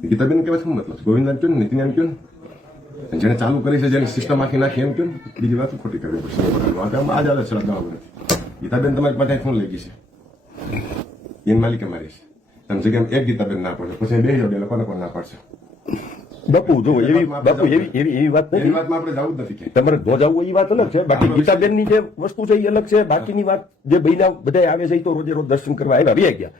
ગીતાબેન કહેવાય શું મતલબ? ગોવિંદાન કયો ને નીતિન કયો ને જેને ચાલુ કરી છે, જેની સિસ્ટમ આખી નાખી એમ કયો ને બીજી વાત ખોટી કરવી પડશે. આ જ હાલત છે નથી. ગીતાબેન તમારી પાસે ફોન લઈ ગઈ છે, એની માલિકે મારી છે. તમે જગ્યાએ એક ગીતાબેન ના પડે પછી બે જોડે લોકોને પણ ના પડશે. બાપુ જો એવી વાત એની વાતમાં આપણે જવું જ નથી કે તમારે ન જવું એ વાત અલગ છે. બાકી ગીતાબેન ની જે વસ્તુ છે એ અલગ છે. બાકીની વાત જે ભાઈ બધા આવે છે એ તો રોજે રોજ દર્શન કરવા આવ્યા ગયા.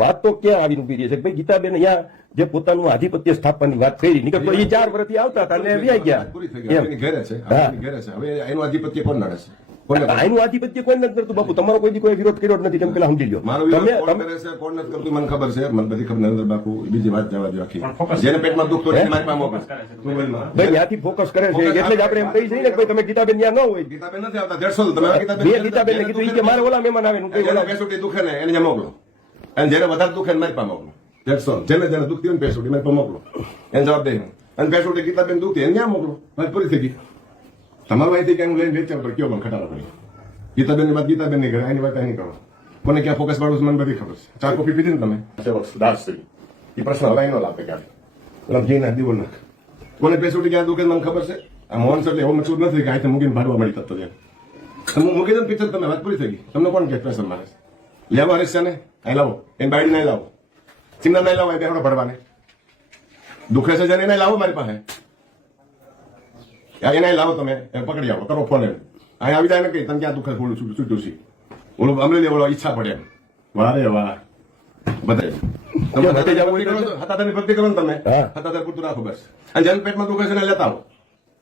વાત તો ક્યાં આવીને ઉભી રહી છે ભાઈ ગીતાબેન અહીંયા જે પોતાનું આધિપત્ય સ્થાપવાની વાત કરી નીકળ તો એ 4 વર્ષથી આવતા હતા અને વ્યાઈ ગયા. પૂરી થઈ ગઈ. એની ઘેરે છે, ઘેરે છે. હવે એનું આધિપત્ય કોણ નડે છે? આનું આધિપત્ય કોઈ નથી કરતું બાપુ. તમારો કોઈ વિરોધ કર્યો જ નથી. તમે પેલા સમજી લો. મારો વિરોધ કોણ કરે છે કોણ નથી કરતું મને ખબર છે. મને બધી ખબર. નરેન્દ્ર બાપુ બીજી વાત જવા દો આખી. જેને પેટમાં દુખતો હોય મારી પાસે મોકલે ભાઈ ત્યાંથી ફોકસ કરે છે એટલે જ આપણે એમ કહી છીએ ને કે તમે ગીતાબેન ત્યાં ન હોય. ગીતાબેન નથી આવતા 150 તમે ગીતાબેન ને કીધું કે મારે ઓલા મહેમાન આવે પેસોટી દુખે ને એને મોકલો. અને જેને વધારે દુખે મારી પાસે મોકલો. 150 જેને દુખતી હોય ને પેસોટી મારી પાસે મોકલો. એને જવાબ દે. અને પેસોટી ગીતાબેન દુખતી એને ક્યાં મોકલો. વાત પૂરી થઈ ગઈ. તમારું અહીંથી ક્યાંક લઈને વેચાવ પર કયો મને ખટારો કરી. ગીતાબેન ની વાત ગીતાબેન ની કરે, એની વાત એની કરો. કોને ક્યાં ફોકસ પાડવું છે મને બધી ખબર છે. 4 કોફી પીધી ને તમે દાસશ્રી એ પ્રશ્ન હવે એનો લાભે ક્યારે લમજી ના દીવો નાખ. કોને પેસોટી ક્યાં દુખે મને ખબર છે. આ મોહન સર એવો મચૂર નથી કે અહીંથી મૂકીને ભાડવા મળી તત્વ છે. તમે મૂકી દો પિક્ચર તમે વાત પૂરી થઈ ગઈ. તમને કોણ કે પ્રેશર મારે છે? લેવા હરેશ છે ને અહીં લાવો. એને બાયડી નહીં લાવો. ચિંતા નહીં લાવો. એ બેહડો ભરવાને દુખે છે જેને એને લાવો મારી પાસે. એને લાવો તમે પકડી આવો કરો ફોન એમ અહીં આવી જાય ને કઈ તમે ક્યાં દુખે થોડું છૂટ્યું છે. ઓલું અમરેલી ઓલો ઈચ્છા પડે એમ. વાહ રે વાહ. બધા ભક્તિ કરો ને તમે હતાધાર પૂરતું રાખો બસ. અને જેને પેટમાં દુખે છે ને લેતા આવો.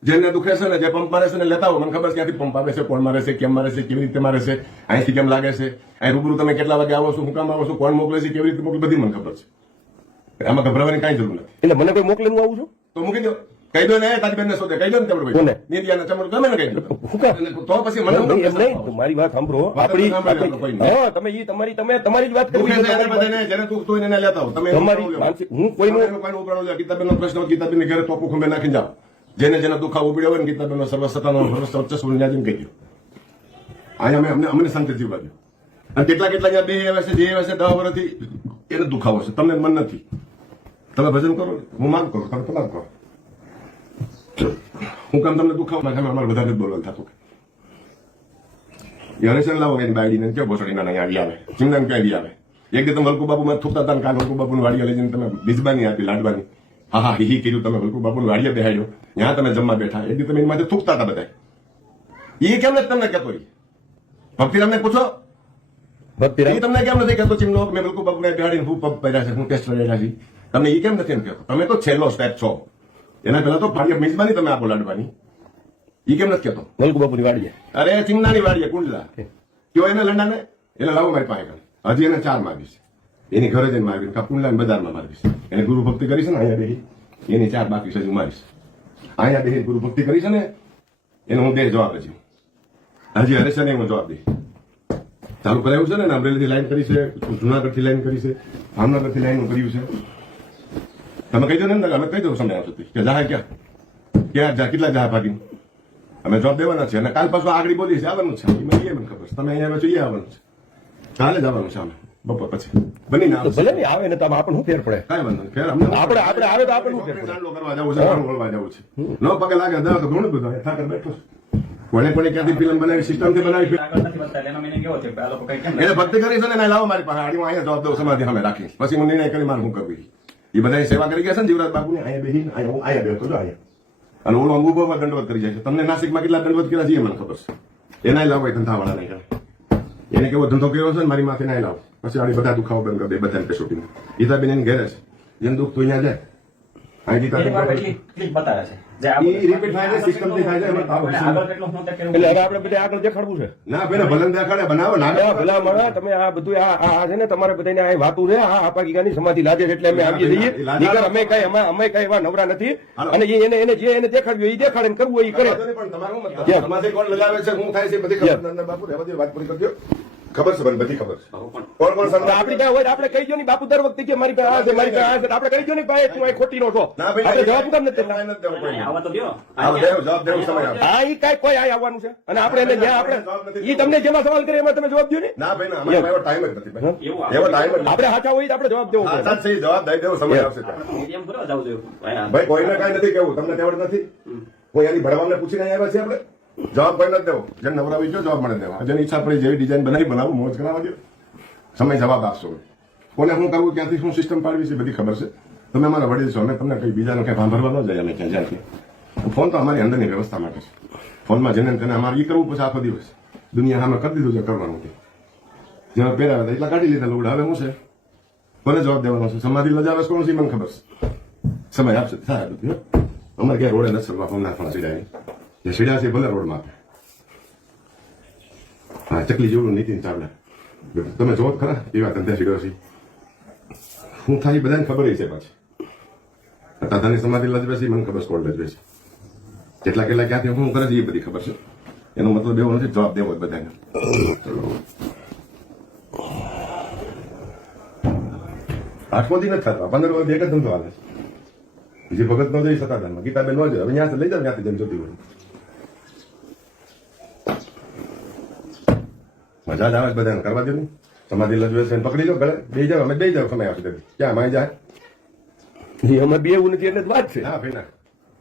જેને દુખે છે ને જે પંપ મારે છે ને લેતા આવો. મને ખબર છે ક્યાંથી પંપ આવે છે, કોણ મારે છે, કેમ મારે છે, કેવી રીતે મારે છે, અહીંથી કેમ લાગે છે, અહીં રૂબરૂ તમે કેટલા વાગે આવો છો, હું કામ આવો છો, કોણ મોકલે છે, કેવી રીતે મોકલે, બધી મને ખબર છે. આમાં ગભરાવાની કઈ જરૂર નથી. એટલે મને કોઈ મોકલે હું આવું છું તો મૂકી દો. કહી દો ને તારી બેન ને શોધે. કહી દો ને તમે ભાઈ નીતિયાને ચમડું ગમે ને કહી દો. તો પછી મને એમ નહીં. મારી વાત સાંભળો. આપણી તમે ઈ તમારી જ વાત કરી. જેને દુખ તો એને લેતા હો તમે. હું કોઈનું ગીતાબેનનો પ્રશ્ન ગીતાબેન ને ઘરે ટોપું ખંભે નાખી જાઓ. જેને દુખાવો ઉપડ્યો હોય ને ગીતાબેનનો સર્વસત્તાનો વર્ચસ્વ ન્યાજીને કહી દો. અહીંયા અમને શાંતિ જીવવા દો. અને કેટલા અહીંયા બે આવે છે, જે આવે છે 10 વર્ષથી એને દુખાવો છે. તમને મન નથી. તમે ભજન કરો, હું માંગ કરું, તમે તમામ કરો. હું કામ તમને દુખાવો અમારે વધારે બોલવાનું થતું. હરેશન લાવો એની બાયડીને કેવો બોસડીના અહીંયા આવી આવે. ચિંતા ક્યાં આવે. એક દી તમે વલ્કુ બાપુ માં થૂકતા હતા ને કાલ વલ્કુ બાપુ વાડીયા લઈ જઈને તમે બીજબાની આપી લાડવાની. હા હી કીધું તમે વલ્કુ બાપુ વાડીયા બેહાડ્યો. ત્યાં તમે જમવા બેઠા. એક દી તમે એની માટે થૂકતા હતા બધા. એ કેમ નથી તમને કહેતો? ભક્તિરામને પૂછો. ભક્તિરામ તમને કેમ નથી કહેતો ચિમનો મેં વલ્કુ બાપુ બેહાડીને હું પગ પહેર્યા છે, હું ટેસ્ટ કર્યા છે. તમને એ કેમ નથી એમ કહેતો? તમે તો છેલ્લો સ્ટેપ છો. એના પહેલા તો ફાળિયા મિજબાની તમે આપો લાડવાની. એ કેમ નથી કહેતો? વલ્કુ બાપુની વાડીએ. અરે ચિમનાની વાડીએ કુંડલા કયો એને લંડાને એટલે લાવો મારી પાસે. હજી એને 4 માગી છે. એની ઘરે જઈને માગી કુંડલા બજારમાં માગી છે. એને ગુરુ ભક્તિ કરી છે ને અહીંયા બેહી. એની 4 બાકી છે હું મારીશ. અહીંયા બેહી ગુરુ ભક્તિ કરી છે ને એને હું 2 જવાબ હજી હરેશ ને હું જવાબ દઈશ. ચાલુ કરાયું છે ને અમરેલીથી લાઈન કરી છે, જુનાગઢથી લાઈન કરી છે, ભાવનગરથી લાઈન કર્યું છે. તમે કહી દો ને અમે કહી દઉં સમય આવશે કે જાહે ક્યાં કેટલા જાહે ભાગી અમે જવાબ દેવાના છે. અને કાલ પાછું આગળ બોલી છે આવવાનું છે. મને ખબર છે તમે અહીંયા જોઈએ આવવાનું છે. કાલે જ આવવાનું છે અમે બપોર પછી બની ભલે નહીં આવે ને તો આપણને શું ફેર પડે? કઈ વાંધો નહીં. આપણે આવે તો આપણને ફેર પડે. ચાંદલો કરવા જવું છે, વળવા જવું છે. ન પગે લાગે દવા તો ઘણું બધું થાકર બેઠો છે. કોને ક્યાંથી ફિલ્મ બનાવી, સિસ્ટમથી બનાવી. એને ભક્તિ કરી છે ને લાવો મારી પાસે. અહીંયા જવાબ દઉં સમાધિ અમે રાખી પછી હું નિર્ણય કરી મારે શું કરવી. એ બધા સેવા કરી ગયા છે ને જીવરાજ બાપુ ને. અહીંયા બેસી અહીંયા બેઠો છો અહીંયા. અને ઓલો અંગુભવમાં દંડવત કરી જાય છે. તમને નાસિકમાં કેટલા દંડવત કર્યા છે એ મને ખબર છે. એના લાવો એ ધંધાવાળા નહીં. એને કેવો ધંધો કર્યો છે ને મારી માથે ના લાવો. પછી આની બધા દુખાવો બંધ કરી દે બધાને પેશોટીને. ગીતાબેન એની ઘેરે છે. જેમ દુઃખ તો અહીંયા જાય. એટલે હવે આપણે બધા આગળ દેખાડવું છે. ના પેલા ભલન દેખાડે બનાવો ના ભલા મળે. તમે આ બધું આ છે ને તમારે બધાને આ વાતું છે. આ આપાગીગાની સમાધિ લાગે છે એટલે અમે આવીએ છીએ. અમે કઈ એવા નવરા નથી. અને એને જે એને દેખાડ્યું એ દેખાડે ને કરવું એ કરે. પણ તમારું કોણ લગાવે છે, શું થાય છે બધી ખબર. બાપુ બધી વાત પૂરી કરજો. ખબર છે મને બધી ખબર છે પણ કોણ કોણ તો સંઘ આપણી પાસે હોય તો આપણે કહી દો ને બાપુ દર વખતે કે મારી પાસે આ છે મારી પાસે આ છે તો આપણે કહી દો ને ભાઈ તું અહીં ખોટી નો છો ના ભાઈ આપણે જવાબ કેમ નથી જવાબ નથી દેવો કોઈને. આવા તો દ્યો. આવો દેવો, જવાબ દેવો સમય આપો. હા ઈ કાંઈ કોઈ અહીં આવવાનું છે અને આપણે એને જ્યાં આપણે ઈ તમને જેમાં સવાલ કરે એમાં તમે જવાબ દો ને ના ભાઈ ના અમારે એવો ટાઈમ જ નથી ભાઈ. એવું એવો ટાઈમ જ નથી. આપણે સાચા હોય તો આપણે જવાબ દેવો હા, પડે સાચી જવાબ દઈ દેવો સમય આવશે ત્યારે. એમ કરવા જાવ જોઈએ ભાઈ, ભાઈ કોઈને કઈ નથી કેવું તમને તેવડ નથી કોઈ એની ભરવાને પૂછીને આવ્યા છે આપણે જવાબ કોઈ નથી દેવો જેને નવરાવી જો જવાબ મને દેવા જેની ઈચ્છા પડી જેવી ડિઝાઇન બનાવી બનાવું મોજ કરાવવા દો સમય જવાબ આપશો કોને શું કરવું ક્યાંથી શું સિસ્ટમ પાડવી છે બધી ખબર છે તમે અમારા વડીલ છો અમે તમને કઈ બીજાનો કઈ સાંભળવા ન જાય અમે ક્યાં જાય ફોન તો અમારી અંદરની વ્યવસ્થા માટે છે ફોનમાં જેને તેને અમારે ઈ કરવું પછી આખો દિવસ દુનિયા સામે કરી દીધું છે કરવાનું છે જેવા પહેરાવ્યા હતા એટલા કાઢી લીધા લોડ હવે શું છે કોને જવાબ દેવાનો છે સમાધિ લજાવે કોણ છે એ મને ખબર છે સમય આપશે થાય બધું અમારે ક્યાં રોડે નથી ચડવા પમના પણ સીડાય જે સીડા છે ભલે રોડમાં હા ચકલી જેવડું નીતિન ચાવડા તમે જોવો ખરા એ વાત અંતે સીડો છે શું થાય એ બધાને ખબર છે પાછી દાદાની સમાધિ લજવે છે મને ખબર સ્કોલ લજવે છે કેટલા કેટલા ક્યાંથી શું કરે છે એ બધી ખબર છે એનો મતલબ એવો નથી જવાબ દેવો જ બધાને આઠમો દી નથી થતા 15 વર્ષ એક જ ધંધો હાલે છે જે ભગત નો જઈ સતાધારમાં ગીતાબેન નો જાય હવે ત્યાં લઈ જાવ ત્યાંથી જેમ જોતી હોય મજા જ આવે છે બધાને કરવા દે સમાધિ લજવે છે પકડી લો ગળે બે જાવ અમે બે જાવ સમય આવશે તેથી ક્યાં માય જાય એ અમારે બે એવું નથી એટલે જ વાત છે ના ભાઈ ના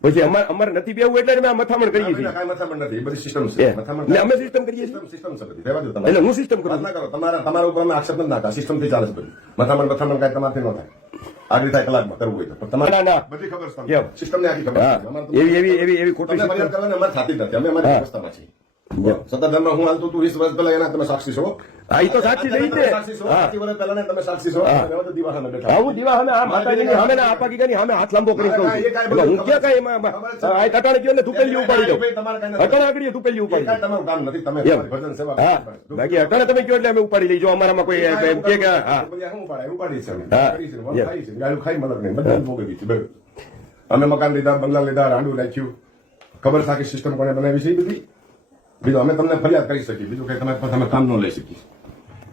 પછી અમારે નથી બેવું એટલે અમે આ મથામણ કરીએ છીએ કાંઈ મથામણ નથી એ બધી સિસ્ટમ છે મથામણ એટલે અમે સિસ્ટમ કરીએ છીએ સિસ્ટમ છે બધી રહેવા દો તમે એટલે હું સિસ્ટમ કરું વાત ના કરો તમારા ઉપર અમે આક્ષેપ નથી નાખતા સિસ્ટમ થી ચાલે છે બધી મથામણ કાંઈ તમારથી ન થાય આગળ થાય કલાકમાં કરવું હોય તો તમારે ના ના બધી ખબર છે એમ. સિસ્ટમ ની આખી ખબર હા છે અમારે તો- એવી ખોટી તમને system. ફરિયાદ કરવાની અમારે થતી જ નથી અમે અમારી હા. વ્યવસ્થામાં છીએ સત્તાધારમાં હું હાલતું તું 20 વર્ષ પહેલા એના તમે સાક્ષી છો હા ઈ તો સાચી રહી તમે છે સાક્ષી છો હા 25 વર્ષ પહેલા તમે સાક્ષી છો હા. રહેવા દો દીવાસામાં બેઠા. હા હું દીવા સામે આ માતાજીની સામે ને આપા ગીગાની સામે હાથ લાંબો કરી દઉં છું એટલે હું ક્યાં કઈ એમાં આ ટટાણે ગયો ને ધૂપેલી ઉપાડી દઉં અટાણે આગળ ધૂપેલી એ ઉપાડી કાંઈ તમારું કામ નથી તમે એમ. તમારી ભજન સેવા હા કરો. બાકી અટાણે તમે કયો એટલે અમે ઉપાડી લઈજો અમારામાં કોઈ એમ કે હા બધી શું ઉપાડાય? ઉપાડી છે અમે. હા. કરી છે, વળ ખાઈ છે, ગાળું ખાઈ મલક નહીં, બધું ભોગવી છે, બધું. અમે મકાન લીધા, બંગલા લીધા, રાંડું રાખ્યું. ખબર છે આખી સિસ્ટમ કોને બનાવી છે એ બધી? બીજું અમે તમને ફરિયાદ કરી શકીએ, બીજું કઈ તમારી પાસે અમે કામ ન લઈ શકીએ.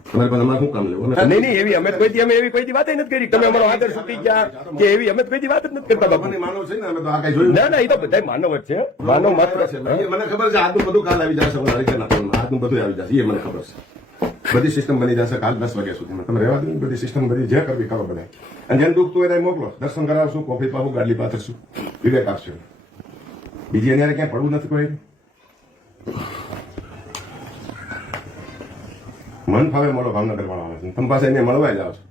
તમારી પાસે અમારે શું કામ લેવું? નહીં નહીં એવી અમે કોઈ દી અમે એવી કોઈ દી વાત નથી કરી તમે અમારો આદર છૂટી ગયા કે એવી અમે કોઈ દી વાત જ નથી કરતા બાપુ ભગવાનની માનવ છે ને, અમે તો આ કઈ જોયું ના ના એ તો બધા માનવ જ છે માનવ માત્ર છે મને ખબર છે આજનું બધું કાલ આવી જશે ઓલા હરિજનના ફોનમાં. આજનું બધું આવી જશે એ મને ખબર છે બધી સિસ્ટમ બની જશે કાલ 10 વાગ્યા સુધીમાં તમે રહેવા દો ને, બધી સિસ્ટમ બધી જે કરવી કરો બધા અને જેને દુખતું હોય એને મોકલો દર્શન કરાવશું કોફી પાવું ગાડી પાથરશું વિવેક આપશું બીજી એને ક્યાંય પડવું નથી કોઈ મન ફાવે મળો ભાવનગર વાળા આવે છે તમે પાસે એને મળવા જાવ છો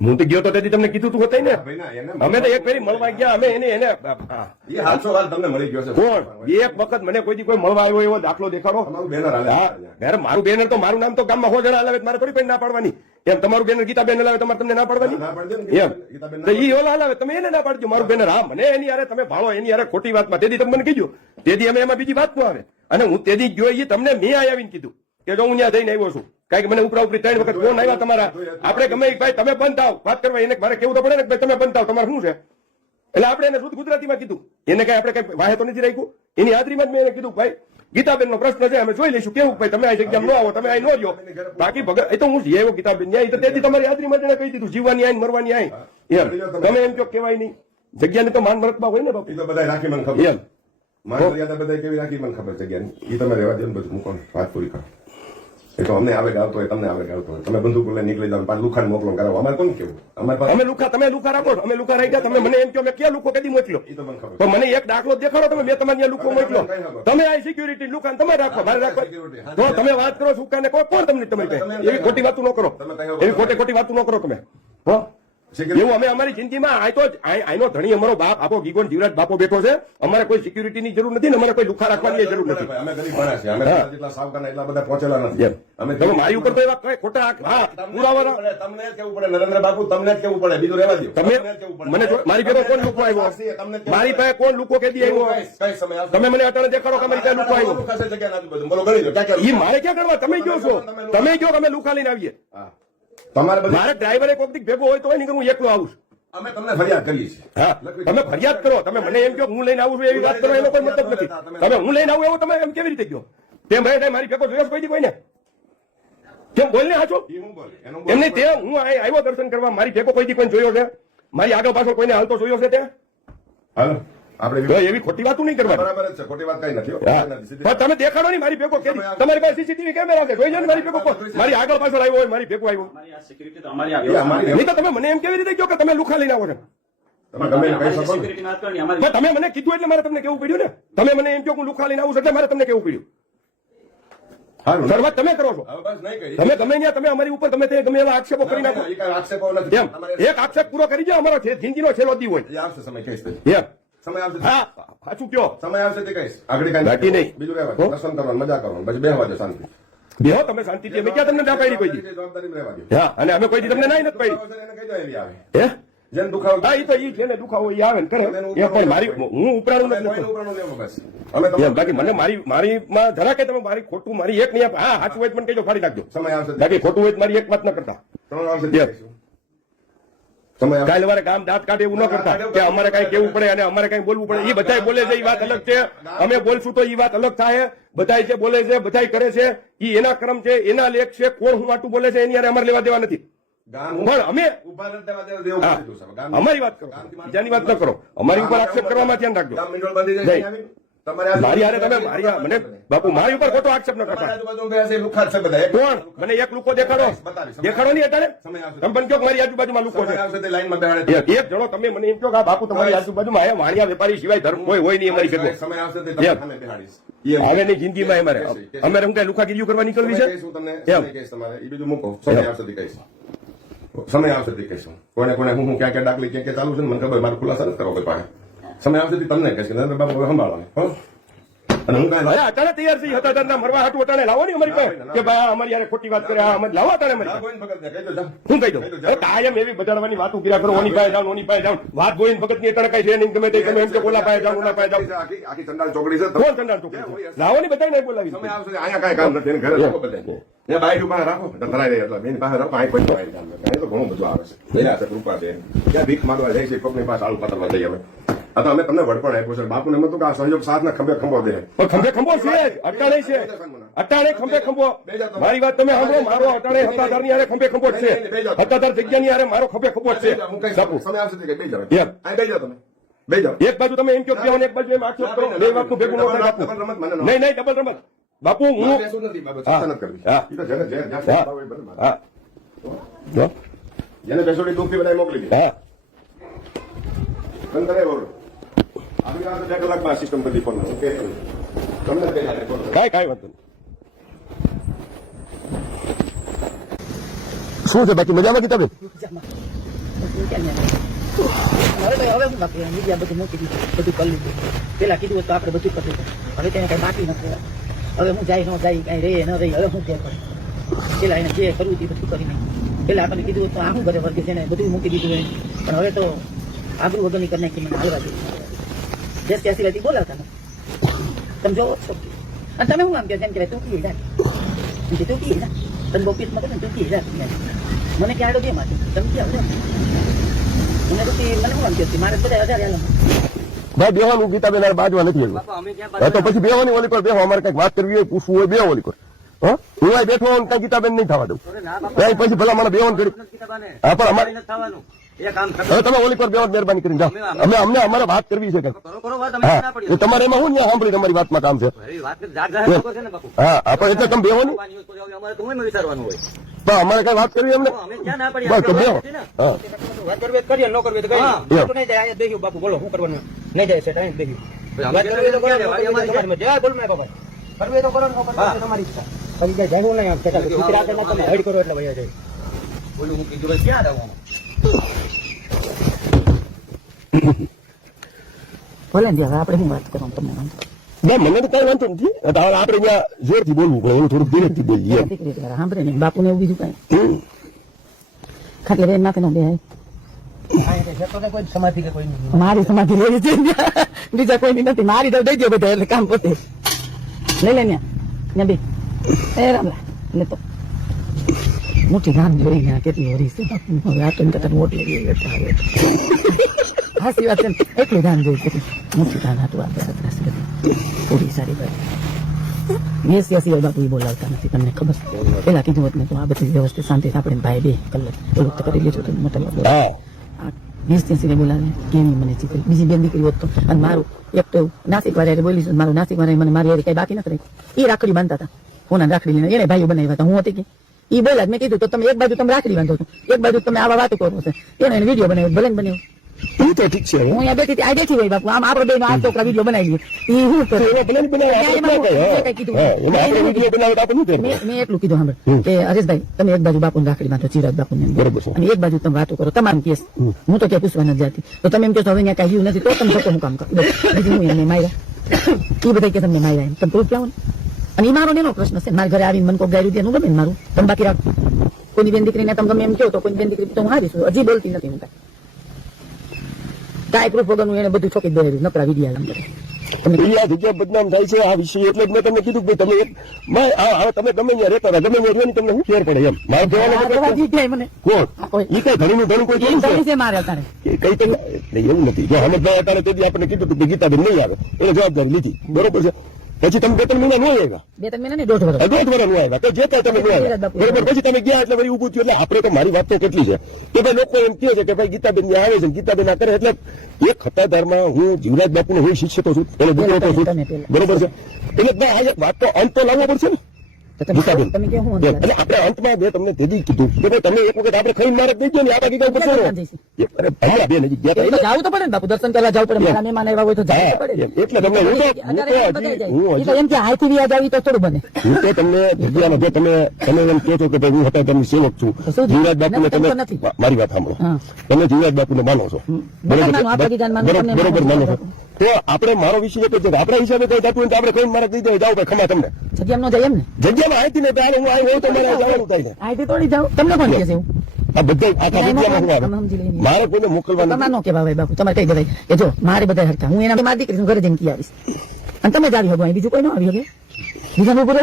હું તો ગયો તો તેથી તમને કીધું તું હોતા ને ભાઈ ના એને અમે તો એક ફેરી મળવા ગયા અમે એને હા. એ હાલસો હાલ તમને મળી ગયો છે કોણ એક વખત મને કોઈ દી કોઈ મળવા આવ્યો એવો દાખલો દેખાડો તમારું બેનર હાલે હા યાર મારું બેનર તો મારું નામ તો ગામમાં 100 જણા હલાવે મારે થોડી પણ ના પાડવાની એમ તમારું બેનર ગીતાબેન હલાવે તમારે તમને ના પાડવાની ના પાડી દે ને, એમ ગીતાબેન તો ઈ ઓલા હલાવે તમે એને ના પાડજો મારું બેનર હા મને એની યારે તમે ભાળો એની યારે ખોટી વાતમાં તેથી તમે મને કીધું તેથી અમે એમાં બીજી વાત ન આવે અને હું તેથી ગયો ઈ તમને મેં આવીને કીધું કે જો હું ત્યાં જઈને આવ્યો છું કારણ કે મને ઉપરા ઉપરી 3 વખત ફોન આવ્યા તમારા આપણે ગમે ઈ ભાઈ તમે બંધ થાવ વાત કરવા એને મારે કેવું તો પડે ને કે ભાઈ તમે બંધ થાવ તમારે શું છે એટલે આપણે એને શુદ્ધ ગુજરાતીમાં કીધું એને કઈ આપણે કઈ વાહે તો નથી રાખ્યું એની હાજરીમાં જ મેં એને કીધું ભાઈ ગીતાબેન નો પ્રશ્ન છે અમે જોઈ લઈશું કેવું ભાઈ તમે આ જગ્યામાં ન આવો તમે અહીં ન રહ્યો બાકી ભગત એ તો હું જઈ આવ્યો ગીતાબેન ન્યાય તો તેથી તમારી હાજરીમાં જ એને કહી દીધું જીવવાની આઈ મરવાની આઈ એમ તમે એમ કહો કહેવાય નહીં જગ્યાની તો માન મરકમાં હોય ને બાપુ એ તો બધા રાખી મને ખબર એમ માન મર્યાદા બધા કેવી રાખી મને ખબર છે જ્ઞાન એ તમે રહેવા દો ને બધું મૂકો ને, વાત પૂરી કરો એ તો અમને આવે આવતો હોય તમને આવે આવતો હોય તમે બંદૂક લઈને નીકળી જાવ પાછું લુખાને મોકલો કરાવો અમારે કોણ કેવું અમારે પાસે અમે લુખા તમે લુખા રાખો અમે લુખા રાખ્યા તમે મને એમ કહો મેં ક્યાં લુખો કદી મોકલ્યો એ તો મને ખબર તો મને એક દાખલો દેખાડો તમે મેં તમારે ત્યાં લુકો મોકલ્યો તમે આ સિક્યુરિટી લુકાન તમે રાખો મારે રાખો તો તમે વાત કરો સુકાને કોણ તમને તમારી પાસે એવી ખોટી વાતો ન કરો એવી ખોટી વાતો ન કરો તમે હો એવું અમે અમારી જિંદગીમાં આ તો આનો ધણી અમારો બાપ આપો ગીગોન જીવરાજ બાપો બેઠો છે અમારે કોઈ સિક્યુરિટીની જરૂર નથી ને અમારે કોઈ લુખા રાખવાની જરૂર નથી અમે ગરીબ માણસ છીએ અમે જેટલા સાવકાના એટલા બધા પહોંચેલા નથી એમ. અમે તમે મારી ઉપર તો એવા કઈ ખોટા હા પુરાવા તમને જ કેવું પડે નરેન્દ્ર બાપુ તમને જ કેવું પડે બીજું રહેવા દો તમે તમને જ કેવું પડે. મને મારી ભેગો કોણ લુકો આવ્યો તમને કેવું મારી પાસે કોણ લુકો કેદી આવ્યો કઈ સમય આવશે તમે મને અટાણે દેખાડો કે મારી પાસે લુકો આવ્યો લુખાશે જગ્યા નથી બધું બોલો ગણી દો ક્યાં ઈ મારે ક્યાં કરવા તમે જો છો તમે જો અમે લુખા લઈને આવીએ હા. તમારે બધું મારે ડ્રાઈવરે કોઈક દી ભેગો હોય તો નહીં કે હું એકલો આવું છું અમે તમને ફરિયાદ કરીએ છીએ હા તમે ફરિયાદ કરો તમે મને એમ કહો હું લઈને આવું છું એવી વાત કરો એનો કોઈ મતલબ નથી તમે હું લઈને આવું એવું તમે એમ કેવી રીતે કહો તેમ ભાઈ મારી ભેગો જોયો કોઈ દી કોઈને કેમ બોલ ને હાચો ઈ હું બોલે એનું એમને તે હું અહીં આવ્યો દર્શન કરવા મારી ભેગો કોઈથી કોઈ જોયો છે મારી આગળ પાછળ કોઈને હાલતો જોયો છે ત્યાં હાલો આપણે તો એવી ખોટી વાતો નહીં કરવાની બરાબર જ છે ખોટી વાત કઈ નથી હો. હા. પણ તમે દેખાડો નહીં મારી ભેગો કેવી તમારી પાસે સીસીટીવી કેમેરા છે જોઈ લો ને મારી ભેગો કોણ? મારી આગળ પાછળ આવ્યો હોય મારી ભેગો આવ્યો અમારી આ સિક્યુરિટી તો અમારી એ અમારી નહીં તો તમે મને એમ કેવી રીતે કહો કે તમે લુખા લઈને આવો છો તમે ગમે એને કહી શકો ને. સિક્યુરિટી વાત કરવાની અમારી પણ તમે મને કીધું એટલે મારે તમને કેવું પડ્યું ને તમે મને એમ કહો કે હું લુખા લઈને આવું છું એટલે મારે તમને કેવું પડ્યું હારું. શરૂઆત તમે કરો છો હવે બસ નહીં કરી તમે ગમે ત્યાં તમે અમારી ઉપર તમે તે ગમે એવા આક્ષેપો કરી નાખો ઈ કાંઈ આક્ષેપો નથી એમ તમારે એક આક્ષેપ પૂરો કરી જાય અમારો જિંદગીનો છેલ્લો દી હોય એ આવશે સમય કહીશ તે. એમ સમય આવશે તે. હા સાચું કયો સમય આવશે તે કહીશ આગળ કાંઈ બાકી નહીં. બીજું કઈ વાત હો? દર્શન કરવાનું મજા કરવાનું પછી બેહવા દો શાંતિ બેહો તમે શાંતિથી અમે ક્યાં તમને ના પાડી કોઈ દી જવાબદારી રહેવા દો હા અને અમે કોઈ દી તમને ના નથી પાડી દુખાવો છે એને કહી દો એવી આવે હે જેને દુખાવો હા એ તો ઈ જેને દુખાવો ઈ આવે ને કરે એ પણ મારી હું ઉપરાણું તમે નથી કોઈને ઉપરાણું લેવો બસ અમે તમને એમ બાકી મને મારી માં જરા કે તમે મારી ખોટું મારી એક નહીં હા સાચું હોય તો મને કહેજો ફાડી નાખજો સમય આવશે તે. બાકી ખોટું હોય તો મારી એક વાત ન કરતા ત્રણ આવશે તે એમ. કહીશું. સમય આવશે. કાલે વારે ગામ દાંત કાઢે એવું ન કરતા કે અમારે કઈ કેવું પડે અને અમારે કઈ બોલવું પડે એ બધા બોલે છે એ વાત અલગ છે અમે બોલશું તો એ વાત અલગ થાય બધા જે બોલે છે બધા કરે છે એ એના ક્રમ છે એના લેખ છે કોણ હું આટલું બોલે છે એની હારે અમારે લેવા દેવા નથી ગામ પણ અમે ઉભા નથી દેવા દેવું હા, કરી દીધું છે. ગામ અમારી વાત કરો બીજાની વાત ન કરો અમારી ઉપર આક્ષેપ કરવામાં ધ્યાન રાખજો ગામ મિનરલ બંધી જાય નહીં. આવીને. તમારે આજુ- મારી હારે તમે મારી મને બાપુ મારી ઉપર ખોટો આક્ષેપ ન તમારે કરતા આજુબાજુ બે છે લુખ્ખા જ છે બધા. એક કોણ મને એક લુકો દેખાડો બતાવીશ. દેખાડો નહીં અત્યારે સમય આવશે. તમે પણ કહો કે મારી આજુબાજુમાં લુકો છે સમય આવશે તે લાઈનમાં બેહાડે. એક જણો તમે મને એમ કહો કે આ બાપુ તમારી આજુબાજુમાં આયા વાણિયા વેપારી સિવાય ધર્મ કોઈ હોય નહીં અમારી ભેગો સમય આવશે તે તમને એમ. સામે બેહાડીશ. ઈ એમ. હવે ની જિંદગીમાં અમારે અમે એમ કઈ લુખાગીરીઓ કરવા નીકળવી સમય છે કહીશ હું તમને. એમ. સમય કહીશ તમારે. ઈ બીજું મૂકો. સમય આવશે તે કહીશ. સમય આવશે તે કહીશ હું. કોને કોને હું ક્યાં ક્યાં ડાકલી ક્યાં ક્યાં ચાલુ છે ને મને ખબર મારે ખુલાસા નથી કરવા કોઈ પાસે. સમય આવશે તે તમને કહીશ કે નરેન્દ્ર બાબુ હવે સંભાળવાનું હો? અને હું કાંઈ અરે અટાણે તૈયાર છે હતા મરવા હાટું અટાણે લાવો ને અમારી પાસે કે ભાઈ આ અમારી યારે ખોટી વાત કરે આ અમે લાવો અટાણે મારી ના પાસે. ગોવિંદ ભગત ને કહી દો જા. શું કહી દઉં અરે કાયમ એવી બજાડવાની વાતો કર્યા કરો ઓની પાસે જાઉં ઓની પાસે જાઉં વાત ગોવિંદ ભગત ની અટાણે કઈ છે નહીં ગમે તે ગમે એમ કે ઓલા પાસે જાઉં ઓલા પાસે જાઉં આખી આખી ચંડાલ ચોકડી છે. કોણ ચંડાળ ટોકરી છે? લાવો ને બધાને બોલાવી સમય આવશે અહીંયા કાંઈ કામ નથી એને ઘરે રાખો બધાને. એ બાયુ પાસે રાખો ધરાઈ રહે એટલે બેન પાસે રાખો અહીં કોઈ કોઈ કામ નથી. અહીં તો ઘણું બધું આવે છે દયા છે કૃપા છે ત્યાં ભીખ માંગવા જાય છે કોકની પાસે આળુ પાતળવા જઈએ અમે આ તો અમે તમને વડપણ આપ્યો છે બાપુને એમ હતું કે આ સંયોગ સાથના ખંભે ખંભો દે પણ ખંભે ખંભો છે જ, અટાણે છે અટાણે ખંભે ખંભો મારી વાત તમે સાંભળો મારો અટાણે હતાધારની હારે ખંભે ખંભો જ છે હતાધાર જગ્યાની હારે મારો ખંભે ખંભો જ છે સાપુ સમય આવશે તે કે બે જાવ એમ. અહીં બે જાવ તમે બે જાવ એક બાજુ તમે એમ કહો કે એક બાજુ એમ આક્ષેપ કરો બે વાતનું ભેગું ન થાય બાપુ ડબલ રમત મને ન નહીં નહીં ડબલ રમત બાપુ હું બેસવું નથી બાબત હા. ચિંતા નથી કરવી હા. ઈ તો જેને જે જ્યાં હા. ભાવ હોય બરાબર. હા જો. જેને બેસોડી દુઃખથી બધા મોકલી દે હા અંદર બોલો આપણી પાસે 2 કલાકમાં સિસ્ટમ બધી ફોન ઓકે તમને બે હાથે ફોન કાંઈ વાંધો નહીં શું છે બાકી મજામાં કિતાબે હવે હું બાકી મીડિયા બધું મૂકી દીધું બધું કરી લીધું પેલા કીધું હતું આપણે બધું કરી દીધું હવે તેને કઈ બાકી નથી હવે હું જાય ન જાય કઈ રહે ન રહી હવે હું કે કરું પેલા એને જે કરવું તે બધું કરી નાખ્યું પેલા આપણને કીધું હતું આનું ઘરે વર્ગ છે ને બધું મૂકી દીધું એને પણ હવે તો આબરૂ વગરની કરી નાખી મને હાલવા દીધું જે ત્યાં સિવાયથી બોલાવતા નથી તમે જોવો છો અને તમે હું આમ કહો જેમ કહેવાય તું કીએ જા તું કીએ જા તમે બહુ પીસમાં કહો તું કીએ જા મને ક્યાં દે માંથી તમે ક્યાં મને તો મને હું આમ કહ્યું મારે બધા 1000 આલો ભાઈ બેવાનું ગીતાબેન હારે બાજવા નથી આવ્યું હા, તો પછી બેવાની ઓલી પર બેહો અમારે કઈક વાત કરવી હોય પૂછવું હોય બે ઓલી પર હા હું અહીં બેઠો હોઉં ને કઈ ગીતાબેન નહીં થવા દઉં ત્યાં પછી ભલા મને બેવાનું કરી હા પણ અમારે હવે તમે ઓલી પર બેવા મહેરબાની કરીને જાઓ અમે અમને અમારે વાત કરવી છે કઈક હા એ તમારે એમાં હું ત્યાં સાંભળી તમારી વાતમાં કામ છે હા આપણે એટલે તમે બેહો નહીં પણ અમારે કઈ વાત કરવી એમને બસ તો બેહો હા વાત કરવી તો કરીએ ન કરવી તો કઈ એમ. તો નહીં જાય અહીંયા બેહ્યું બાપુ બોલો શું કરવાનું નહીં જાય સેટ અહીં બેહ્યું વાત કરવી તો કરો ન કરવી તો તમારી મરજી. જય બોલ મેં બાપા કરવી તો કરો ન કરવી તો તમારી ઈચ્છા કરી જાય જાણવું નહીં આમ સેટ કુતરા આગળ ના તમે હડ કરો એટલે વયા જાય ભલે ને હવે આપણે શું વાત કરો તમને ના મને તો કઈ વાંધો નથી હવે આપણે ત્યાં જોરથી બોલવું પડે એનું થોડુંક ધીરેથી બોલીએ એમ. દીકરી દ્વારા સાંભળે નહીં બાપુને એવું બીજું કઈ હમ. ખાટલે બેન નાખે બે સમાધિ કે કોઈ નહીં મારી સમાધિ લેવી છે બીજા કોઈની નથી મારી તો દઈ દો બધા એટલે કામ પોતે લઈ લે ને બે એ રામલા લે તો મોટી ધાન જોઈ ને કેટલી હોરી છે હવે આ તો તને મોટી લેવી એટલે હવે હાસી વાત છે ને, એટલું ધાન જોઈ કેટલી મોટી ધાન હતું આપણે 17 પૂરી સારી વાત વેસ્યા બાપુ એ બોલાવતા નથી, તમને ખબર છે? પેલા કીધું હોત ને તો આ બધી વ્યવસ્થિત શાંતિ આપણે ભાઈ બે કલાક ઓલું તો કરી લેજો તો મતલબ હા 20-80 બોલાવે કેવી મને ચીકરી બીજી બેન દીકરી હોત તો. અને મારું એક તો નાસિક વાળા બોલીશ, મારું નાસિક વાળા મને મારી કઈ બાકી નથી રહી. એ રાખડી બાંધતા હતા, કોના રાખડી લઈને એને ભાઈઓ બનાવ્યા હતા, હું હતી કે એ બોલા મેં કીધું તો તમે એક બાજુ તમે રાખડી બાંધો છો, એક બાજુ તમે આવા વાતો કરો છો, એને વિડીયો બનાવ્યો, ભલે ને બનાવ્યો. એ તો ઠીક છે હું અહીંયા બેઠી હતી, આ બેઠી હોય બાપુ, આમ આપણે બે આ છોકરા વિડીયો બનાવી લઈએ, એ હું કરે ભલે ને બનાવે, આપણે ક્યાં કહીએ? હા, એમાં આપણે વિડીયો બનાવે તો આપણે શું કરવું? મેં એટલું કીધું સાંભળ કે હરેશભાઈ તમે એક બાજુ બાપુ રાખડી બાંધો, ચિરાગ બાપુ બરોબર છે. અને એક બાજુ તમે વાતો કરો, તમારું કેસ હું તો ક્યાં પૂછવા નથી જતી, તો તમે એમ કહો હવે ત્યાં કઈ નથી તો તમે લોકો હું કામ કરો, બીજું હું એમને માર્યા એ બધા કે તમને માર્યા એમ તમે પ્રૂફ લાવો ને. અને એ મારો એનો પ્રશ્ન છે, મારા ઘરે આવીને મને કોઈ ગાયરું દે હું ગમે ને મારું તમે બાકી રાખો. કોઈની બેન દીકરીને તમે ગમે એમ કહો તો કોઈ બેન દીકરી તો હું હારીશું, હજી બોલતી નથી હું કાંઈ પ્રૂફ વગરનું એને બધું ઠોકી દે નકરા વિડીયા તમે એ આ જગ્યા બદનામ થાય છે આ વિષય, એટલે જ મેં તમને કીધું કે તમે તમે ગમે ત્યાં રહેતા હતા, ગમે ત્યાં તમને શું ફેર પડે એમ મારે કહેવાનો મતલબ મને કોણ એ કઈ ઘણીનું ઘણું કોઈ જોયું છે છે મારે અત્યારે કઈ તો એવું નથી. જો હમદભાઈ અત્યારે તેથી આપણે કીધું હતું કે ગીતાબેન નહીં આવે એને જવાબદારી લીધી, બરોબર છે. પછી તમે 2-3 મહિના ન આવ્યા, 2-3 મહિના ને 1.5 વર્ષ 1.5 વર્ષ નું આવ્યા તો જે કાંઈ તમે ન આવ્યા, બરોબર. પછી તમે ગયા એટલે વળી ઊભું થયું. એટલે આપણે તો મારી વાત તો કેટલી છે કે ભાઈ લોકો એમ કહે છે કે ભાઈ ગીતાબેન ત્યાં આવે છે, ગીતાબેન આ કરે, એટલે એક ખતાદારમાં હું જીવરાજ બાપુનો હું શિષ્ય તો છું, એનો દીકરો તો છું, બરોબર છે. એટલે ભાઈ આ વાત તો અંત તો લાવવો પડશે ને ગીતાબેન. તમે કેવું હું એટલે આપણે અંતમાં મેં તમને તેથી કીધું કે ભાઈ તમે એક વખત આપણે ખાઈને મારે દઈ દો ને આ બાકી કઈ બચો હમણાં બેન હજી ગયા હતા જવું તો પડે ને બાપુ, દર્શન કરવા જવું પડે, મારા મહેમાન આવ્યા હોય તો જવું તો પડે. એટલે તમને એ તો એમ કે હાથથી વ્યાજ આવી તો થોડું બને. હું તો તમને જગ્યાનો જો તમે એમ કહો છો કે ભાઈ હું હતા તેમની સેવક છું, જીવરાજ બાપુને તમે મારી વાત સાંભળો, તમે જીવરાજ બાપુને માનો છો, બરોબર માનો છો, તો આપણે મારો વિષય એક જ છે, આપણા હિસાબે કોઈ જતું હોય તો આપણે કોઈ મારે દઈ દે જાવ ભાઈ ખમા તમને જગ્યા ન જાય એમ ને, જગ્યામાં આયતી ને ત્યારે હું આવી હોય તો મારે જવાનું થાય છે. આઈથી થોડી જાવ, તમને કોણ કહે છે એવું? આ બધા આખા જગ્યામાં હું આવે મારે કોઈને મોકલવાનું તમારે નો કે ભાઈ બાપુ, તમારે કઈ દેવાય કે જો મારે બધા હરખા, હું એના મારી દીકરી ઘરે જઈને કી આવીશ અને તમે જ આવી શકો, બીજું કોઈ ન આવી શકે, બીજા નું બોલે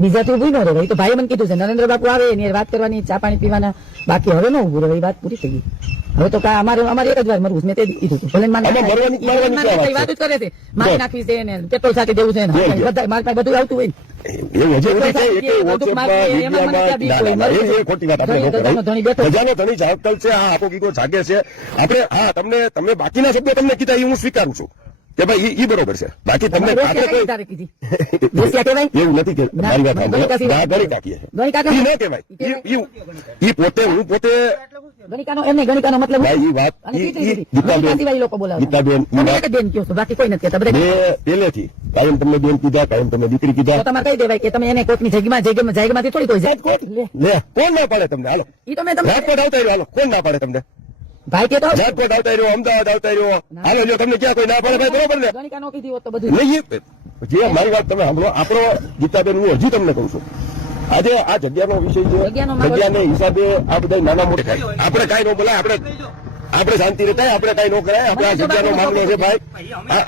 બીજા તો ઉભું ન રહે. એ તો ભાઈ મને કીધું છે નરેન્દ્ર બાપુ આવે એની વાત કરવાની, ચા પાણી પીવાના, બાકી હવે ન ઉભું રહે, એ વાત પૂરી થઈ ગઈ. હવે તો અમારે એક જ વાર મરવું છે, મેં તે કીધું હતું ભલે વાત જ કરે છે, મારી નાખવી છે ને પેટ્રોલ સાથે દેવું છે બધા મારી પાસે બધું આવતું હોય ધણી જાગતલ છે. આ આપો ગીતો જાગે છે આપણે. હા તમે બાકીના શબ્દો તમને કીધા એ હું સ્વીકારું છું કે ભાઈ ઈ બરોબર છે, બાકી તમને એવું નથી કે મારી વાત ગણી કાકીએ ન કહેવાય. ઈ પોતે હું પોતે ગણિકાનો મતલબ ગીતાબેન બાકી કોઈ નથી કહેતા. પહેલેથી કાયમ તમને બેન કીધા, કાયમ તમને દીકરી કીધા, તમારે કહી દેવાય કે તમે એને કોકની જગ્યામાંથી થોડી કોઈ જાય. કોણ ના પાડે તમને? હાલો એ તો મેં તમને રાજકોટ આવતા રહ્યો, હાલો કોણ ના પાડે તમને? ભાઈ કે તો રાજકોટ આવતા રહ્યો, અમદાવાદ આવતા રહ્યો, હાલો લ્યો તમને ક્યાં કોઈ ના પાડે ભાઈ, બરોબર ને? ગણિકાનો કીધી હોત તો બધું નહીં જે મારી વાત તમે સાંભળો. આપણો ગીતાબેન હું હજી તમને કહું છું, આજે આ જગ્યાનો વિષય છે, જગ્યાને હિસાબે આ બધા નાના મોટા થાય, આપણે કઈ ન બોલાય, આપણે શાંતિ રહેતા, આપણે કઈ ન કરાય. આપણે આ જગ્યાનો મામલો છે ભાઈ,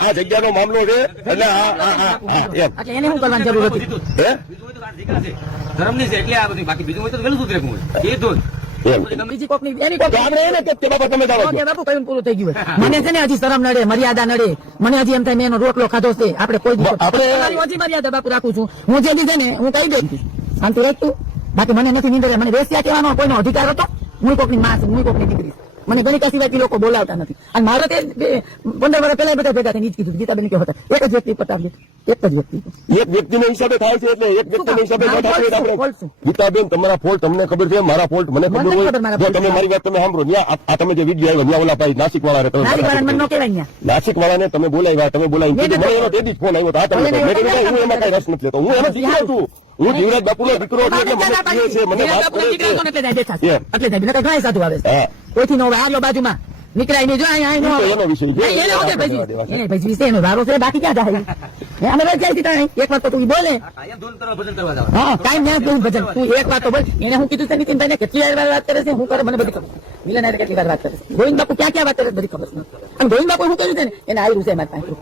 આ જગ્યાનો મામલો છે, એટલે એમ એને શું કરવાની જરૂર હતી? ધર્મની છે એટલે આ બધી, બાકી બીજું હોય તો ગલું સુધરે એ ધોધ બીજી કોકની એની કોક આપણે એને કે બાપા તમે જાઓ છો. બાપુ કયું પૂરું થઈ ગયું હોય. મને છે ને હજી શરમ નડે, મર્યાદા નડે, મને હજી એમ થાય મેં એનો રોટલો ખાધો છે. આપણે કોઈ હજી મર્યાદા બાપુ રાખું છું હું, જે છે ને હું કહી દઉં શાંતિ રાખતું, બાકી મને નથી નીંદર, મને વેસ્યા કહેવાનો કોઈનો અધિકાર હતો? હું કોકની માં છું, હું કોકની દીકરી, મને ગણિકા સિવાય લોકો બોલાવતા નથી. અને મારે તે 15 વર્ષ પહેલા બધા ભેગા થઈને કીધું ગીતાબેન કેવો હતા, એક જ વ્યક્તિ પતાવ્યું, એક જ વ્યક્તિ, એક વ્યક્તિના હિસાબે થાય છે, એટલે એક વ્યક્તિના હિસાબે આપણે ગીતાબેન તમારા ફોલ્ટ તમને ખબર છે, મારા ફોલ્ટ મને ખબર હોય. જો તમે મારી વાત તમે સાંભળો, આ તમે જે વિડીયો આવ્યો ઓલા ભાઈ નાસિક વાળા નાસિક વાળાને તમે બોલાવ્યા, તમે બોલાવી મને એનો તેથી ફોન આવ્યો હતો, આ તમે હું એમાં કઈ રસ નથી લેતો, હું એનો દીકરો છું, હું જીવરાજ બાપુનો દીકરો છું, એટલે મને પ્રિય છે, મને વાત કરે છે. કોઈથી નો આવ્યો બાજુમાં નીકળાય નહીં, જો એનો વિષય એનો વારો છે, બાકી ક્યાં જાય અમે જાય એક વાર તો તું બોલે ભજન કરવા જાવ. હા કાંઈ ન્યાસ દઉં ભજન, તું એક વાર તો બોલ. એને હું કીધું છે નીતિનભાઈ ને કેટલી વાર વાત કરે છે, હું કરે મને બધી ખબર, મિલન કેટલી વાર વાત કરે છે, ગોવિંદ બાપુ ક્યાં વાત કરે બધી ખબર છે. અને ગોવિંદ બાપુ શું કર્યું છે ને એને આવ્યું છે મારી પાસે,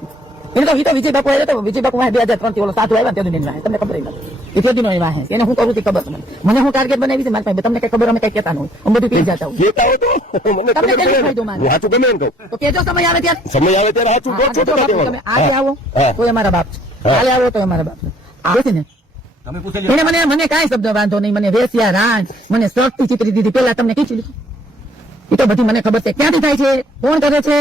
એને તો વિજય બાપુ આવ્યો હતો, વિજય બાપુ 2003 થી ઓલો સાધુ આવ્યા ત્યાં તમને ખબર નથી, એ તેદી વાહે એને હું કરું ખબર છે મને હું ટાર્ગેટ બનાવી છે મારી પાસે, તમને કઈ ખબર અમે કઈ કહેતા નહીં, અમે બધું કહી જતા હોય. તમને કેટલું ફાયદો મારે સાચું ગમે એમ કહું તો કેજો સમય આવે ત્યારે, સમય આવે ત્યારે સાચું તમે આજે આવો તો અમારા બાપ છે, કાલે આવો તો અમારા બાપ છે, આવે છે ને તમે પૂછી લ્યો. એને મને કાંઈ શબ્દ વાંધો નહીં, મને વેસ્યા રાજ મને શોખથી ચિતરી દીધી. પેલા તમને કીધું લીધું એ તો બધી મને ખબર છે ક્યાંથી થાય છે, કોણ કરે છે,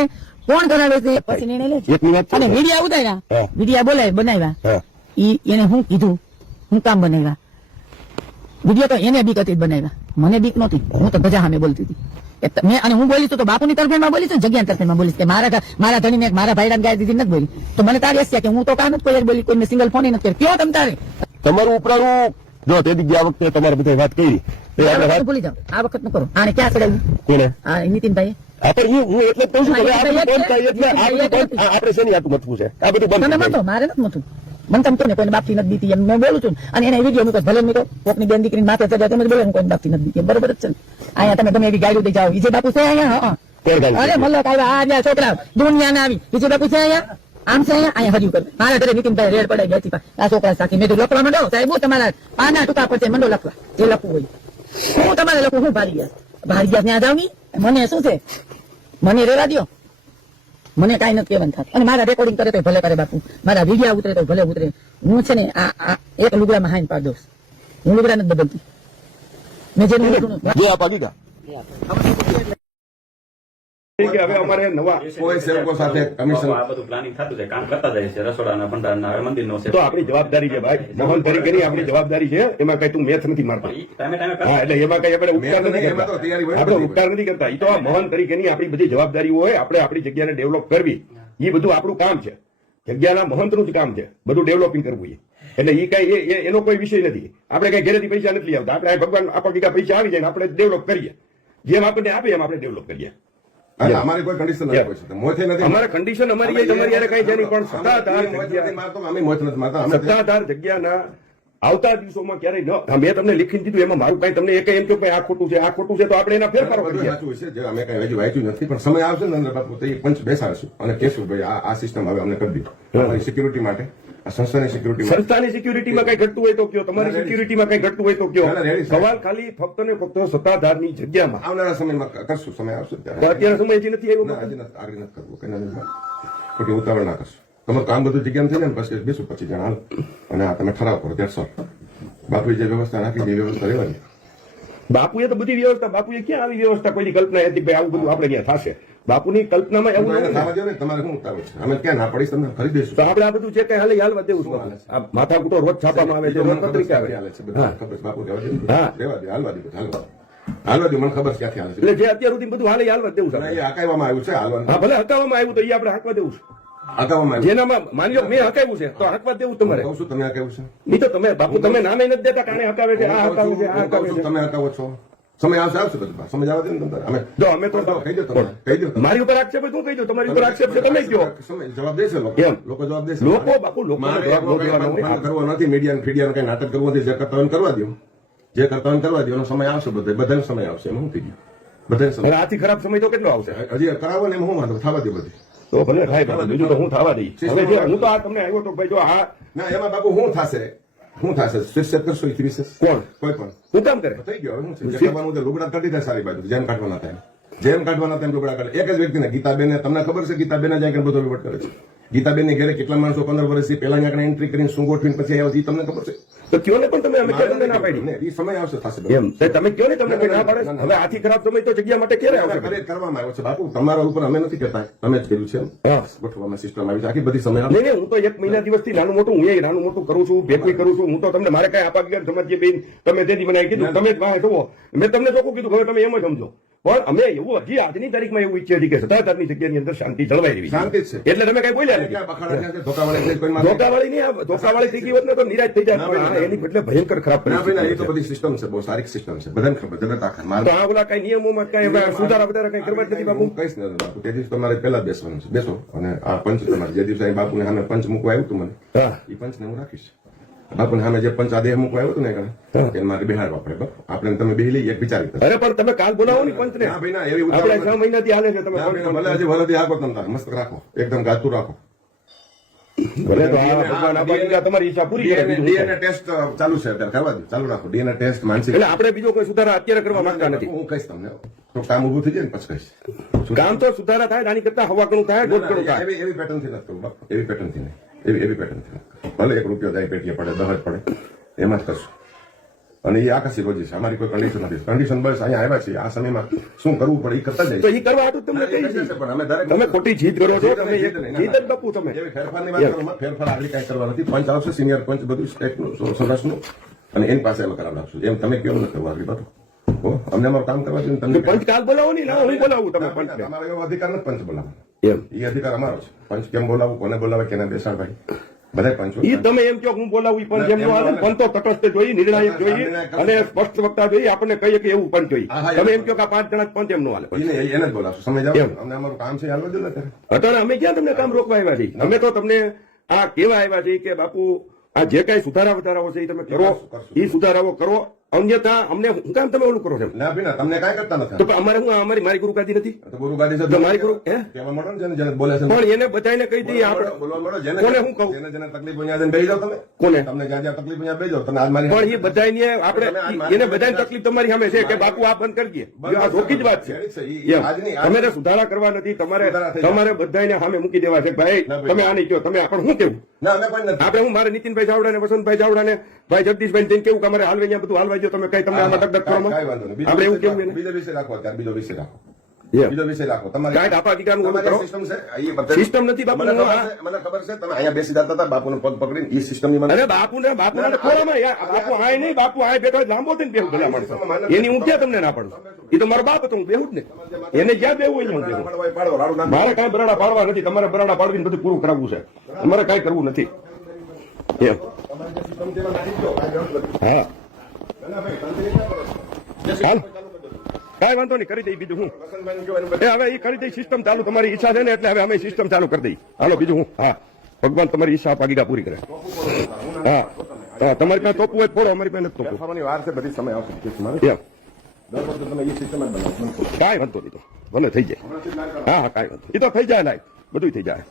કોણ કરાવે છે, પછી નિર્ણય લે છે. એકની વાત છે અને ને? વિડિયા ઉતાર્યા, હા. વિડિયા બનાવ્યા, હા. એને હું કીધું, હું કામ બનાવ્યા વિડિયો તો એને બીક હતી જ બનાવ્યા, મને બીક નહોતી, હું તો ધજા સામે બોલતી હતી. અને હું બોલી તો બાપુની તરફેણમાં બોલી છું, જગ્યાની તરફેણમાં બોલીશ કે મારા ધણીને મારા ભાઈડાને ગાય દીધી નથી બોલી, તો મને તારી હસ્યા કે હું તો કામ જ કોઈ બોલી, કોઈને સિંગલ ફોન નથી કર્યો. કયો તમ તારે તમારું ઉપરાણું જો તે દી ગયા વખતે તમારે બધા વાત કરી એ આપણે વાત ભૂલી જાઓ, આ વખત ન કરો. આને ક્યાં ચડાવ્યું? કોને આ નીતિનભાઈ આપણે હું એટલે જ કહું છું કે આપણે બંધ થાય એટલે આપણે બંધ આપણે શેની હાથું મથવું છે આ બધું બંધ તમે થઈ મતો, જાય. મારે નથી મતું. મને તમે કહો ને કોઈને બાપથી નથી દીધી એમ મેં બોલું છું, અને એને વિડીયો મૂકો ભલે મૂકો, કોકની બેન દીકરીને માથે ચડ્યા તમે બોલો હું કોઈને બાપથી નથી દીધી, બરોબર જ છે ને? અહીંયા તમે ગમે એવી ગાડીઓ દઈ જાઓ, વિજય બાપુ છે અહીંયા? હા. કોણ ગાડી અરે દે? મલ્લક આવ્યા, આ જ્યાં છોકરા દુનિયાના આવી, વિજય બાપુ છે અહીંયા? આમ છે અહીંયા હજુ કર મારા ઘરે નીતિનભાઈ રેડ પડાઈ ગયા આ છોકરા સાથે. મેં તો લખવા માંડો સાહેબ, તમારા પાના ટૂંકા પડશે, મંડો લખવા જે લખવું હોય. હું તમારે લખું, હું ભારી ગયા ત્યાં જાવ ની, મને શું છે, મને રેવા દો, મને કાંઈ નથી કહેવાનું થાય. અને મારા રેકોર્ડિંગ કરે તો ભલે કરે બાપુ, મારા વિડીયો ઉતરે તો ભલે ઉતરે. હું છે ને આ એક લુગડામાં હાઈન પાડ દઉં, હું લુગડા નથી બદલતી. મેં જેનું લીધું જે આપ આગી ગયા કે હવે અમારે નવા કોઈ સેવકો સાથે કમિશન આ બધું પ્લાનિંગ થતું જાય, કામ કરતા જાય છે, રસોડાના ભંડારના હવે મંદિરનો છે. તો આપણી જવાબદારી છે ભાઈ, મોહન તરીકેની આપણી જવાબદારી છે, એમાં કઈ તું મેથ નથી મારતો. ટાઈમે ટાઈમે હા એટલે એમાં કઈ આપણે ઉપકાર મેં તો નથી નહીં, એમાં તો કરતા, તૈયારી હોય આપણે બધી. ઉપકાર નથી કરતા. એ તો આ મોહન તરીકેની આપણી બધી જવાબદારીઓ હોય, આપણે આપણી જગ્યાને ડેવલપ કરવી, એ બધું આપણું કામ છે. જગ્યાના મહંતનું જ કામ છે બધું ડેવલપિંગ કરવું છે. એટલે એ કઈ એનો કોઈ વિષય નથી. આપણે કઈ ઘરેથી પૈસા નથી લઈ આવતા, આપણે આ ભગવાન આપણા ભેગા પૈસા આવી જાય ને આપણે ડેવલપ કરીએ, જેમ આપણને આપે એમ આપણે ડેવલપ કરીએ. અને અમારી કોઈ કન્ડિશન નથી કોઈ સાથે. મોથે નથી અમારે કન્ડિશન અમારી એ તમારી યારે કઈ છે નહીં, પણ સત્તાધાર મોથ જગ્યા નથી મારતો, અમે મોથ નથી મારતા. અમે સત્તાધાર જગ્યાના આવતા દિવસોમાં ક્યારેય ન હા, મેં તમને લીખીને દીધું, એમાં મારું કઈ તમને એક એમ કહ્યું કે આ ખોટું છે, આ ખોટું છે, તો આપણે એના ફેરફારો બધું કરીએ. સાચું છે, જે અમે કઈ હજુ વાંચ્યું નથી, પણ સમય આવશે ને અંદર બાપુ તો એ પંચ બેસાડશું અને કહેશું ભાઈ આ સિસ્ટમ હવે અમને કરી દીધું અમારી સિક્યુરિટી માટે, આ સંસ્થાની સિક્યુરિટી માટે. સંસ્થાની સિક્યુરિટીમાં કઈ ઘટતું હોય તો કયો, તમારી સિક્યુરિટીમાં કઈ ઘટતું હોય તો કયો. ના, ready, સાહેબ. સવાલ ખાલી ફક્ત ને ફક્ત સત્તાધારની જગ્યામાં. આવનારા સમયમાં કરશું, સમય આવશે તો ત્યારે. અત્યારે સમય હજી નથી ના, આવ્યો. હજી નથી, આગળ નથી કરવું, કઈ નથી. ખોટી ઉતાવળ ના કરશું. તમારું કામ બધું જગ્યામાં થઈ જાય ને પછી બેસું 25 જણા હાલ અને આ તમે ઠરાવ કરો ત્યાં સર બાપુએ જે વ્યવસ્થા રાખી એ વ્યવસ્થા રહેવાની. બાપુએ તો બધી વ્યવસ્થા, બાપુએ ક્યાં આવી વ્યવસ્થા કોઈની કલ્પના હતી ભાઈ આવું બધું આપણે ત્યાં થશે? બાપુની કલ્પનામાં એવું એને નહોતું. થવા દો ને, તમારે શું ઉતાવળ છે? અમે ક્યાં ના પડીશ તમને ખરી દઈશું. તો આપણે આ બધું છે કઈ હાલે હાલવા દેવું છે. આ માથાકૂટો રોજ છાપવામાં આવે છે, રોજ પત્રિકા આવે હાલે છે, છે. બધું હા. ખબર છે. બાપુ રહેવા દે, હા. રહેવા દે, હાલવા દે, બધું હાલવા દે, મને ખબર છે ક્યાંથી હાલે છે. એટલે જે અત્યાર સુધી બધું હાલે હાલવા દેવું છે. અને એ હકાવવામાં આવ્યું છે, હાલવાનું. હા ભલે હકાવવામાં આવ્યું તો એ આપણે હાંકવા દેવું છે. હકાવવામાં આવ્યું. જેનામાં માની લો મેં હકાવ્યું છે તો હાંકવા દેવું તમારે. કહું છું, તમે હકાવ્યું છે. નહીં તો તમે બાપુ તમે નામે નથી દેતા કાણે હકાવે છે, આ હકાવે છે, આ હું કહું હકાવે છું, છે. તમે હકાવો છો. સમય આવશે બધું. સમય આવવા દે ને તમારે. અમે જો અમે તો કહી દો તમે, કહી દો તમે. મારી ઉપર આક્ષેપ હોય તો હું કહી દઉં, તમારી ઉપર આક્ષેપ છે તમે કહો. સમય જવાબ દેશે લોકો. કેમ? લોકો જવાબ દેશે. લોકો બાપુ લોકોને મારે જવાબ એનો ન દેવાનો કંઈ હોય. બંધ કરવો નથી, મીડિયા ફીડિયા કઈ નાટક કરવું નથી. જે કરતા હોય એને કરવા દો, જે કરતા હોય એને કરવા દો. એનો સમય આવશે, બધાનો સમય આવશે. એમાં શું થઈ ગયું? બધાને સમય અને આથી ખરાબ સમય તો કેટલો આવશે? હજી કરાવો ને એમાં હું વાંધો? થવા દે બધી. તો ભલે થાય બાપુ, બીજું તો હું થવા દઈશ. હવે જે હું તો આ તમને આવ્યો તો ભાઈ જો આ ના એમાં બાપુ શું થશે? શું થશે? શિક્ષક કરશો એથી વિશેષ કોણ કોઈ પણ હું કામ કરે? થઈ ગયો. હવે શું છે? જે કરવાનું તે લુગડા કાઢી દે સારી બાજુ. જેમ કાઢવાના થાય જેમ કાઢવાના તેમ લુગડા કાઢે. એક જ વ્યક્તિને ગીતાબેન, તમને ખબર છે ગીતાબેન જાય બધો વહીવટ કરે છે. ગીતાબેન ની ઘરે કેટલા માણસો 15 વર્ષથી પહેલા અહીંયા એન્ટ્રી કરીને શું ગોઠવીને પછી આવ્યા છે, તમને ખબર છે? તો કયો ને પણ તમે અમે ક્યાં તમને ના પાડી? ને એ સમય આવશે થશે બધું. એમ તો તમે કયો ને તમને કોઈ ના પાડે? હવે આથી ખરાબ સમય તો જગ્યા માટે ક્યારે આવશે? કરવામાં આવ્યો છે બાપુ. તમારા ઉપર અમે નથી કહેતા, તમે જ કર્યું છે એમ. હા. ગોઠવવામાં સિસ્ટમ આવી છે. આખી બધી સમય આવશે. નહીં નહીં, હું તો 1 મહિના દિવસથી નાનું મોટું હું નાનું મોટું કરું છું, ભેગું કરું છું. હું તો તમને મારે કઈ આપા ગયા સમજીએ બેન, તમે તેથી મને કીધું, તમે જ વાહ જુઓ, મેં તમને ચોખ્ખું કીધું હવે તમે એમ જ સમજો. પણ અમે એવું હજી આજની તારીખમાં એવું ઈચ્છીએ છીએ કે સત્તાધારની જગ્યાની અંદર શાંતિ જળવાઈ રહેવી જોઈએ. શાંતિ જ છે. એટલે તમે કઈ બોલ્યા નથી. ક્યાં બખાડા ક્યાં છે? ધોકાવાળી એટલે કોઈ માથે- ધોકાવાળી નહીં, આ ધોકાવાળી થઈ ગઈ હોત ને તો નિરાશ થઈ ના, જાય. ના. એની બદલે ભયંકર ખરાબ ના ભાઈ ના, એ પરિસ્થિતિ તો છે. બધી સિસ્ટમ છે, બહુ સારી સિસ્ટમ છે, બધાને ખબર. જગત આખા તો મારે આ ઓલા કઈ નિયમોમાં કઈ હવે સુધારા વધારા કઈ કરવા જ નથી બાપુ. હું કહીશ ને બાપુ, તે દિવસ તમારે પહેલા જ બેસવાનું છે. બેસો અને આ પંચ તમારે જે દિવસે અહીં બાપુને સામે પંચ મૂકવા આવ્યું હતું મને, હા. એ પંચને હું રાખીશ. બાપુને સામે જે પંચ આદેહ મૂકવા આવ્યો હતો ને એને મારે બિહારવા પડે. બાપુ આપણે તમે બેહી લઈએ, એક વિચારી કરો. અરે પણ તમે કાલ બોલાવો ને પંચને. ના ભાઈ ના, એવી આપણે ઉતાવળ 6 મહિનાથી હાલે છે તમે ના ભાઈ ના, ભલે હજી વરદી આગો તમે તારે મસ્ત રાખો, એકદમ ગાતું રાખો. ભલે તો આ ભગવાન આપા દીધા તમારી ઈચ્છા પૂરી કરે બીજું શું. ડીએનએ ટેસ્ટ ચાલુ છે અત્યારે, કરવા દો, ચાલુ રાખો. ડીએનએ ટેસ્ટ માનસિક એટલે આપણે બીજો કોઈ સુધારા અત્યારે કરવા માંગતા નથી. હું કહીશ તમને, તો કામ ઉભું થઈ જાય ને પછી કહીશ. કામ તો સુધારા થાય, આની કરતા હવા ઘણું થાય, ગોટ ઘણું થાય. એવી પેટર્ન થી નથી કરવું બાપુ, એવી પેટર્ન થી નહીં. એવી પેટર્ન છે. ભલે 1 રૂપિયો જાય પેટીએ પડે 10 જ પડે એમાં જ કરશું. અને એ આકાશી રોજી છે, અમારી કોઈ કન્ડિશન નથી. કન્ડિશન બસ અહીંયા આવ્યા છીએ આ સમયમાં શું કરવું પડે એ કરતા તો જાય. એ કરવા હાટુ તમને કહી છીએ. પણ અમે દરેક તમે ખોટી જીત કરો છો, તમે જીત નહીં. જીત જ બાપુ તમે. એવી ફેરફારની વાત કરવામાં ફેરફાર આગળ કઈ કરવા નથી. પંચ આવશે, સિનિયર પંચ બધું સ્ટેટનું સૌરાષ્ટ્રનું, અને એની પાસે અમે કરાવડાવશું. એમ તમે કેવું ન કરવા આગળ બધું. અમને અમારું કામ કરવા જોઈએ. તમને પંચ કાલ બોલાવો નહીં, ના હું બોલાવું તમે પંચ. તમારો એવો અધિકાર નથી પંચ બોલાવવાનો. એમ એ અધિકાર અમારો છે. પંચ કેમ બોલાવવું, કોને બોલાવે, કેને બેસાડ ભાઈ, બધા પંચો. ઈ તમે એમ કહો હું બોલાવું ઈ પણ જેમ નો હાલે. પણ તો તટસ્થ જોઈએ, નિર્ણાયક જોઈએ અને સ્પષ્ટ વક્તા જોઈએ, આપણને કહીએ કે એવું પણ જોઈએ. તમે એમ કહો કે આ 5 જણા જ પંચ એમ નો હાલે. એને જ બોલાવશું. સમય જાવ, અમને અમારું કામ છે હાલવા દો ને અત્યારે. અત્યારે અમે ક્યાં તમને કામ રોકવા આવ્યા છીએ? અમે તો તમને આ કેવા આવ્યા છીએ કે બાપુ આ જે કઈ સુધારા વધારાઓ છે એ તમે કરો, એ સુધારાઓ કરો. અન્યથા અમને હું કામ તમે ઓલું કરો છો? ના ભીના, તમને કાંઈ કરતા નથી. તો અમારે હું મારી ગુરુગાદી નથી? તો ગુરુ ગાદી છે તો મારી ગુરુ હે? કહેવા માંડો ને જેને જેને બોલે છે. પણ એને બધાને કહી દઈએ આપણે. બોલવા માંડો જેને કોને હું કહું? જેને જેને તકલીફ હોય ત્યાં બેસી જાઓ તમે. કોને? તમને જ્યાં જ્યાં તકલીફ હોય ત્યાં બેસી જાઓ. તમે આજ મારી પણ એ બધાને આપણે એને બધાની તકલીફ તમારી સામે છે કે બાપુ આ બંધ કરી દઈએ. આ ધોકી જ વાત છે. એમ. તમે તો સુધારા કરવા નથી, તમારે બધાને સામે મૂકી દેવા છે. ભાઈ તમે આ નહીં કહો, તમે આપણે શું કેવું? ના અમે પણ નથી. આપણે હું મારે નીતિનભાઈ ચાવડા ને વસંતભાઈ ચાવડા ને ભાઈ જગદીશભાઈ જઈને કેવું કે અમારે હાલવે અહીંયા બધું હાલવા જો, તમે કઈ તમને આમાં ટકડક કરો. કાંઈ વાંધો નહીં. આપણે એવું કેવું એને? બીજો વિષય રાખો અત્યારે. બીજો વિષય રાખો. એમ. બીજો વિષય રાખો. તમારે કાંઈક આપણા અધિકારનું ઓલું કરો. સિસ્ટમ છે. એ બતાવી. સિસ્ટમ નથી બાપુ. મને ખબર છે તમે અહીંયા બેસી જતા હતા બાપુનો પગ પકડીને. એ સિસ્ટમ ની મને અરે બાપુને ખોળામાં યાર, બાપુ આય નહીં, બાપુ આય બેઠો હોય લાંબો થઈને બેહું ભલા માણસો. એની હું ક્યાં તમને ના પાડું? એ તો મારો બાપ હતો, હું બેહું જ ને. એને જ્યાં બેહું હોય હું બેહું. પાડો રાડું નાખો. મારે કાંઈ બરાડા પાડવા નથી, તમારે બરાડા પાડવીને બધું પૂરું કરાવવું છે. અમારે કાંઈ કરવું નથી. એમ. હા હાલ કાંઈ વાંધો નહીં, કરી દઈ બીજું હું. એ હવે એ કરી દઈ સિસ્ટમ ચાલુ, તમારી ઈચ્છા છે ને એટલે હવે અમે સિસ્ટમ ચાલુ કરી દઈ. હાલો બીજું હું. હા ભગવાન તમારી ઈચ્છા પાગીગા પૂરી કરે. હા હા તમારી પાસે તોપવું હોય ફોડો, અમારી પાસે નથી તોપવું. ફેરફારની વાર છે, બધી સમય આવશે. એમ. દર વખતે તમે એ સિસ્ટમ જ બનાવો. કાંઈ વાંધો નહીં, તો ભલે થઈ જાય. હા હા કાંઈ વાંધો, એ તો થઈ જાય લાય, બધું થઈ જાય.